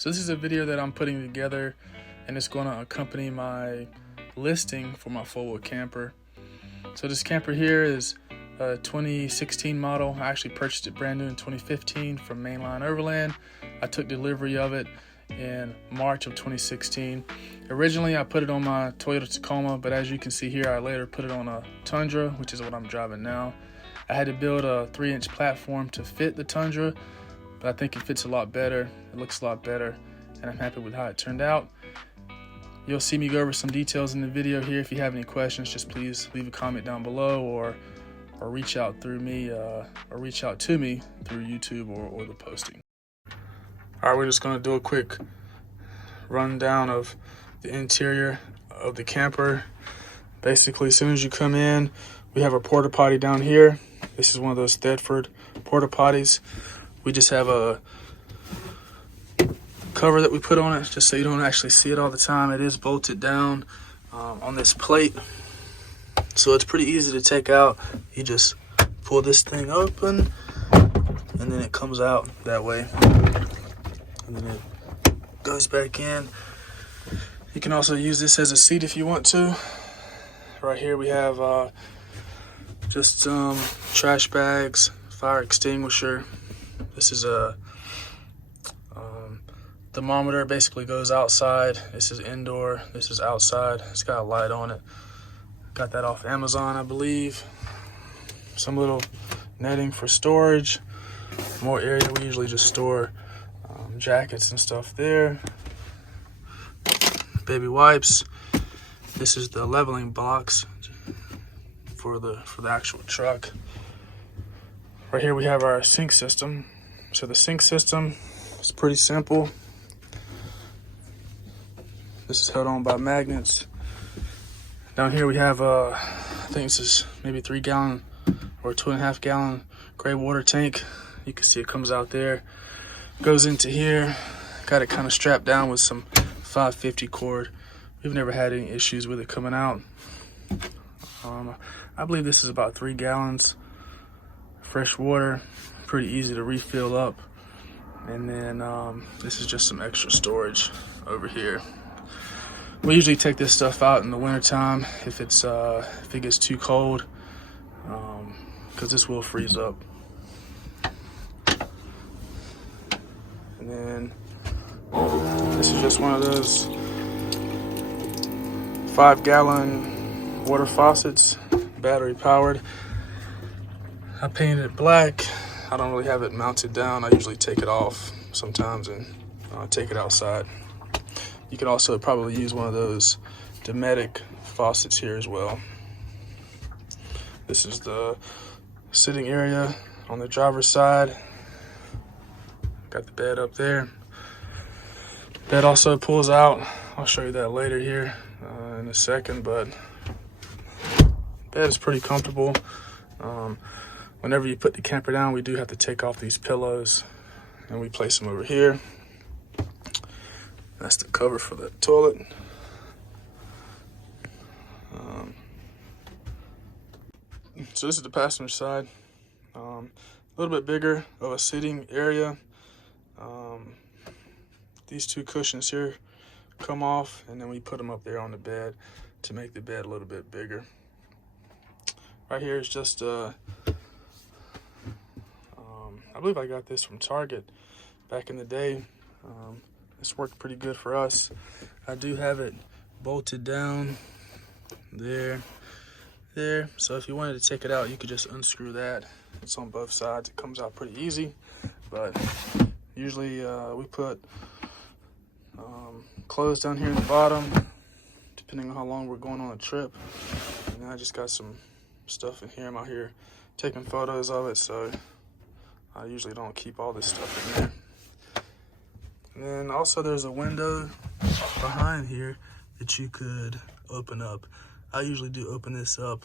So this is a video that I'm putting together, and it's going to accompany my listing for my 4-wheel camper. So this camper here is a 2016 model. I actually purchased it brand new in 2015 from Mainline Overland. I took delivery of it in March of 2016. Originally I put it on my Toyota Tacoma, but as you can see here, I later put it on a Tundra, which is what I'm driving now. I had to build a 3-inch platform to fit the Tundra, but I think it fits a lot better. It looks a lot better, and I'm happy with how it turned out. You'll see me go over some details in the video here. If you have any questions, just please leave a comment down below, or reach out through me, or reach out to me through YouTube or the posting. All right, we're just gonna do a quick rundown of the interior of the camper. Basically, as soon as you come in, we have a porta potty down here. This is one of those Thetford porta potties. We just have a cover that we put on it just so you don't actually see it all the time. It is bolted down on this plate, so it's pretty easy to take out. You just pull this thing open and then it comes out that way, and then it goes back in. You can also use this as a seat if you want to. Right here we have just some trash bags, fire extinguisher. This is a thermometer. Basically goes outside. This is indoor, this is outside. It's got a light on it. Got that off Amazon, I believe. Some little netting for storage. More area. We usually just store jackets and stuff there. Baby wipes. This is the leveling blocks for the actual truck. Right here we have our sink system. So the sink system is pretty simple. This is held on by magnets. Down here we have I think this is maybe 3-gallon or 2.5-gallon gray water tank. You can see it comes out there, goes into here. Got it kind of strapped down with some 550 cord. We've never had any issues with it coming out. I believe this is about 3 gallons fresh water, pretty easy to refill up. And then this is just some extra storage over here. We usually take this stuff out in the wintertime if it gets too cold, because this will freeze up. And then this is just one of those 5-gallon water faucets, battery powered. I painted it black. I don't really have it mounted down. I usually take it off sometimes and take it outside. You can also probably use one of those Dometic faucets here as well. This is the sitting area on the driver's side. Got the bed up there. Bed also pulls out. I'll show you that later here in a second, but bed is pretty comfortable. Whenever you put the camper down, we do have to take off these pillows and we place them over here. That's the cover for the toilet. So this is the passenger side. A little bit bigger of a sitting area. These 2 cushions here come off, and then we put them up there on the bed to make the bed a little bit bigger. Right here is just I believe I got this from Target back in the day. This worked pretty good for us. I do have it bolted down there. So if you wanted to take it out, you could just unscrew that. It's on both sides. It comes out pretty easy, but usually we put clothes down here in the bottom, depending on how long we're going on a trip. And then I just got some stuff in here. I'm out here taking photos of it, so I usually don't keep all this stuff in there. And then also there's a window behind here that you could open up. I usually do open this up.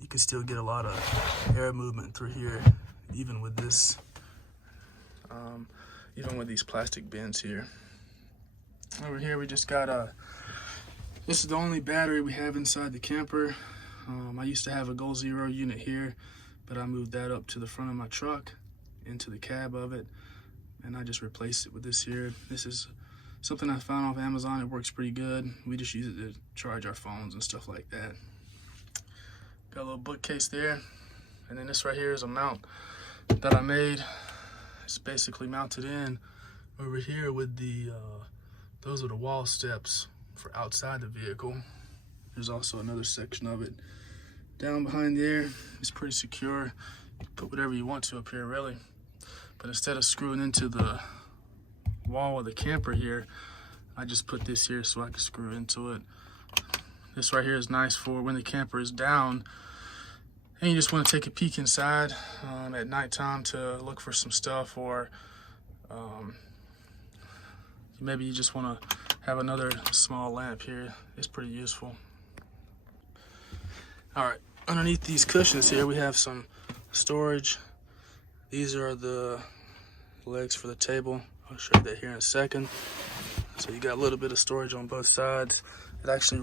You can still get a lot of air movement through here, even with this, even with these plastic bins here. Over here we just got this is the only battery we have inside the camper. I used to have a Goal Zero unit here, but I moved that up to the front of my truck, into the cab of it. and I just replaced it with this here. This is something I found off Amazon. It works pretty good. We just use it to charge our phones and stuff like that. Got a little bookcase there, and then this right here is a mount that I made. It's basically mounted in over here with the those are the wall steps for outside the vehicle. There's also another section of it down behind there. It's pretty secure. You can put whatever you want to up here, really. But instead of screwing into the wall of the camper here, I just put this here so I can screw into it. This right here is nice for when the camper is down and you just want to take a peek inside at nighttime to look for some stuff, or maybe you just want to have another small lamp here. It's pretty useful. All right, underneath these cushions here, we have some storage. These are the legs for the table. I'll show you that here in a second. So you got a little bit of storage on both sides. It actually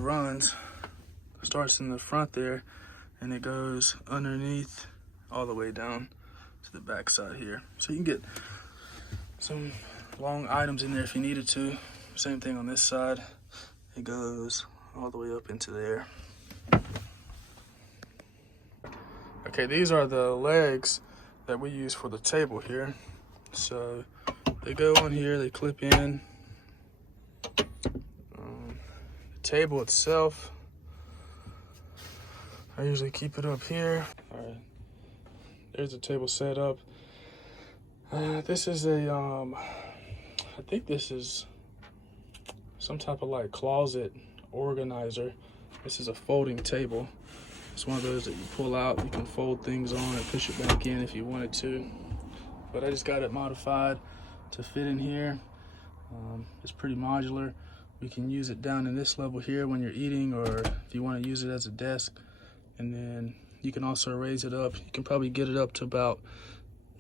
starts in the front there, and it goes underneath all the way down to the back side here. So you can get some long items in there if you needed to. Same thing on this side. It goes all the way up into there. Okay, these are the legs that we use for the table here. So they go on here, they clip in. The table itself, I usually keep it up here. All right, there's the table set up. This is a, I think this is some type of like closet organizer. This is a folding table. It's one of those that you pull out, you can fold things on and push it back in if you wanted to. But I just got it modified to fit in here. It's pretty modular. We can use it down in this level here when you're eating, or if you want to use it as a desk. And then you can also raise it up. You can probably get it up to about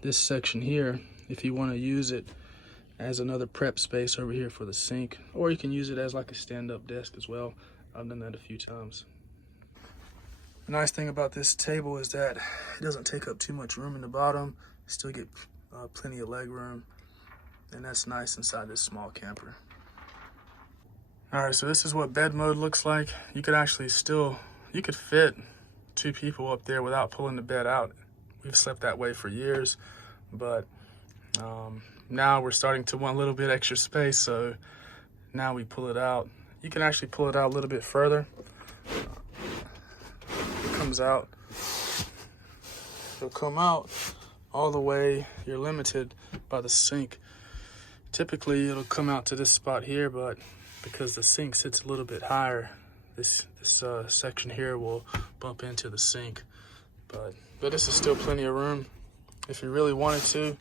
this section here if you want to use it as another prep space over here for the sink, or you can use it as like a stand-up desk as well. I've done that a few times. The nice thing about this table is that it doesn't take up too much room in the bottom. You still get plenty of leg room, and that's nice inside this small camper. All right, so this is what bed mode looks like. You could actually you could fit 2 people up there without pulling the bed out. We've slept that way for years, but now we're starting to want a little bit extra space, so now we pull it out. You can actually pull it out a little bit further. It comes out. It'll come out all the way. You're limited by the sink. Typically, it'll come out to this spot here, but because the sink sits a little bit higher, this section here will bump into the sink. But this is still plenty of room. If you really wanted to,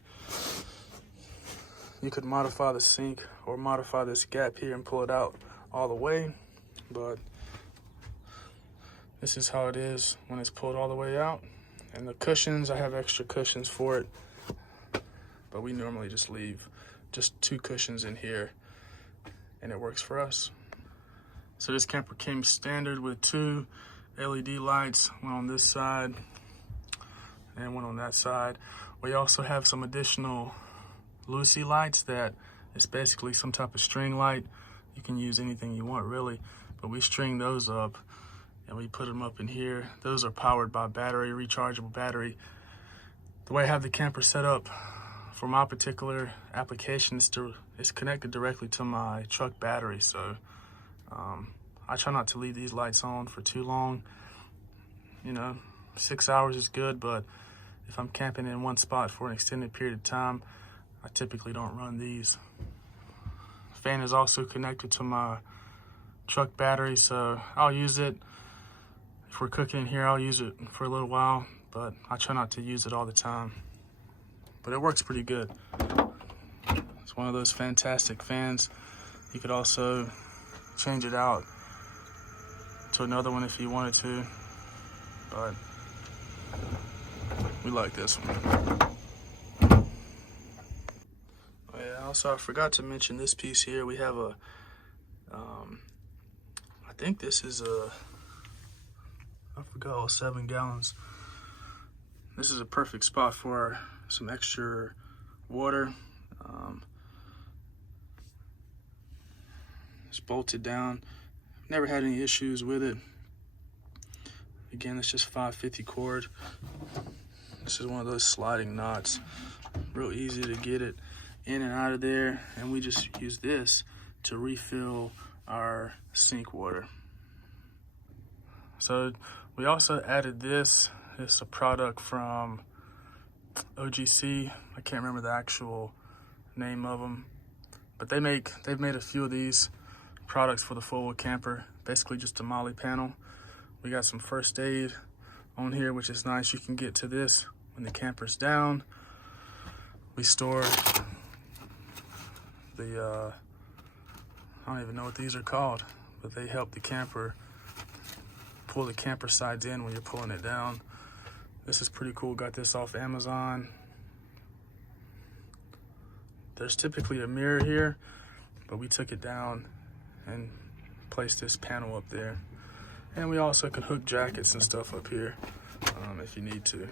you could modify the sink or modify this gap here and pull it out all the way. But this is how it is when it's pulled all the way out. And the cushions, I have extra cushions for it, but we normally just leave just 2 cushions in here, and it works for us. So this camper came standard with 2 LED lights, one on this side and one on that side. We also have some additional Lucy lights that is basically some type of string light. You can use anything you want really, but we string those up and we put them up in here. Those are powered by battery, rechargeable battery. The way I have the camper set up for my particular application is it's connected directly to my truck battery. So I try not to leave these lights on for too long. 6 hours is good, but if I'm camping in one spot for an extended period of time, I typically don't run these. Fan is also connected to my truck battery, so I'll use it. If we're cooking in here, I'll use it for a little while, but I try not to use it all the time. But it works pretty good. It's one of those fantastic fans. You could also change it out to another one if you wanted to, but we like this one. Oh yeah, also I forgot to mention this piece here. We have a, I think this is I forgot, 7 gallons. This is a perfect spot for some extra water. It's bolted down. Never had any issues with it. Again, it's just 550 cord. This is one of those sliding knots. Real easy to get it in and out of there, and we just use this to refill our sink water. So we also added this. It's a product from OGC. I can't remember the actual name of them, but they've made a few of these products for the full camper. Basically just a molly panel. We got some first aid on here, which is nice. You can get to this when the camper's down. We store the I don't even know what these are called, but they help the camper pull the camper sides in when you're pulling it down. This is pretty cool. Got this off Amazon. There's typically a mirror here, but we took it down and placed this panel up there. And we also can hook jackets and stuff up here if you need to.